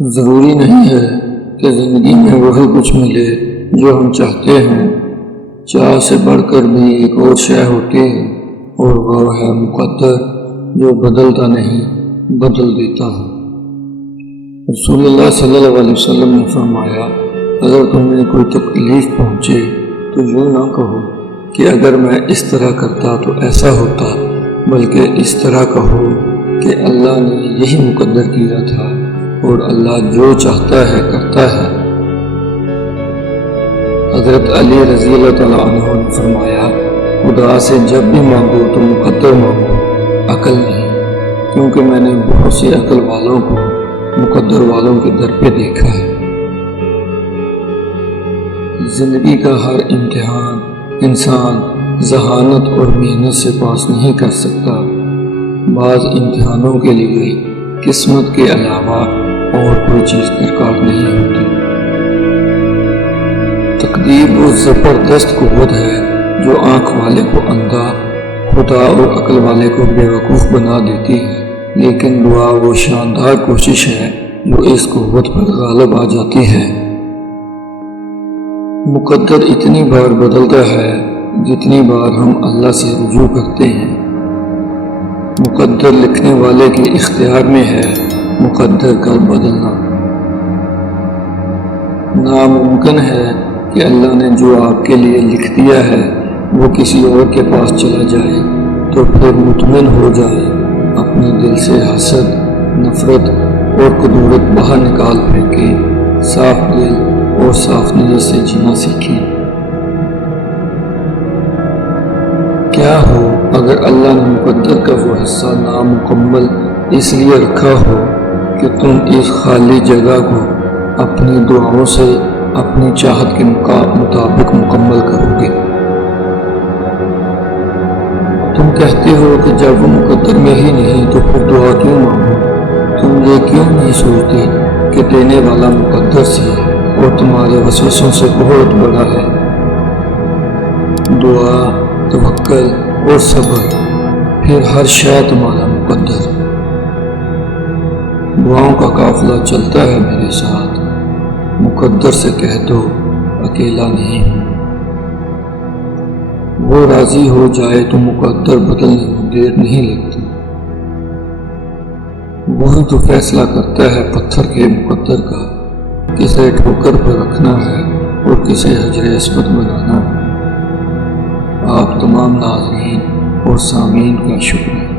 ضروری نہیں ہے کہ زندگی میں وہی کچھ ملے جو ہم چاہتے ہیں۔ چاہ سے بڑھ کر بھی ایک اور شے ہوتی ہے، اور وہ ہے مقدر، جو بدلتا نہیں، بدل دیتا ہے۔ رسول اللہ صلی اللہ علیہ وسلم نے فرمایا، اگر تمہیں کوئی تکلیف پہنچے تو یوں نہ کہو کہ اگر میں اس طرح کرتا تو ایسا ہوتا، بلکہ اس طرح کہو کہ اللہ نے یہی مقدر کیا تھا، اور اللہ جو چاہتا ہے کرتا ہے۔ حضرت علی رضی اللہ تعالیٰ عنہ نے فرمایا، خدا سے جب بھی مانگو تو مقدر مانگو، عقل نہیں، کیونکہ میں نے بہت سے عقل والوں کو مقدر والوں کے در پہ دیکھا ہے۔ زندگی کا ہر امتحان انسان ذہانت اور محنت سے پاس نہیں کر سکتا۔ بعض امتحانوں کے لیے قسمت کے علاوہ اور کوئی چیز درکار نہیں ہوتی۔ تقدیر وہ زبردست قوت ہے جو آنکھ والے کو اندھا، خدا اور عقل والے کو بے وقوف بنا دیتی ہے، لیکن دعا وہ شاندار کوشش ہے جو اس قوت پر غالب آ جاتی ہے۔ مقدر اتنی بار بدلتا ہے جتنی بار ہم اللہ سے رجوع کرتے ہیں۔ مقدر لکھنے والے کے اختیار میں ہے مقدر کا بدلنا۔ ناممکن ہے کہ اللہ نے جو آپ کے لیے لکھ دیا ہے وہ کسی اور کے پاس چلا جائے تو پھر مطمئن ہو جائے، اپنے دل سے حسد، نفرت اور کدورت باہر نکال پھینکے، صاف دل اور صاف نیت سے جینا سیکھیں۔ کیا ہو اگر اللہ نے مقدر کا وہ حصہ نامکمل اس لیے رکھا ہو کہ تم اس خالی جگہ کو اپنی دعاؤں سے اپنی چاہت کے مطابق مکمل کرو گے۔ تم کہتے ہو کہ جب وہ مقدر میں ہی نہیں تو پھر دعا کیوں مانگو؟ تم یہ کیوں نہیں سوچتے کہ دینے والا مقدر سے اور تمہارے وسوسوں سے بہت بڑا ہے؟ دعا، توکل اور صبر، پھر ہر شے تمہارا مقدر۔ دعاؤں کا قافلہ چلتا ہے میرے ساتھ، مقدر سے کہہ دو اکیلا نہیں ہوں۔ وہ راضی ہو جائے تو مقدر بدلنے میں دیر نہیں لگتی۔ وہی تو فیصلہ کرتا ہے پتھر کے مقدر کا، کسے ٹھوکر پر رکھنا ہے اور کسے حجر اسود بنانا ہے۔ آپ تمام ناظرین اور سامعین کا شکریہ۔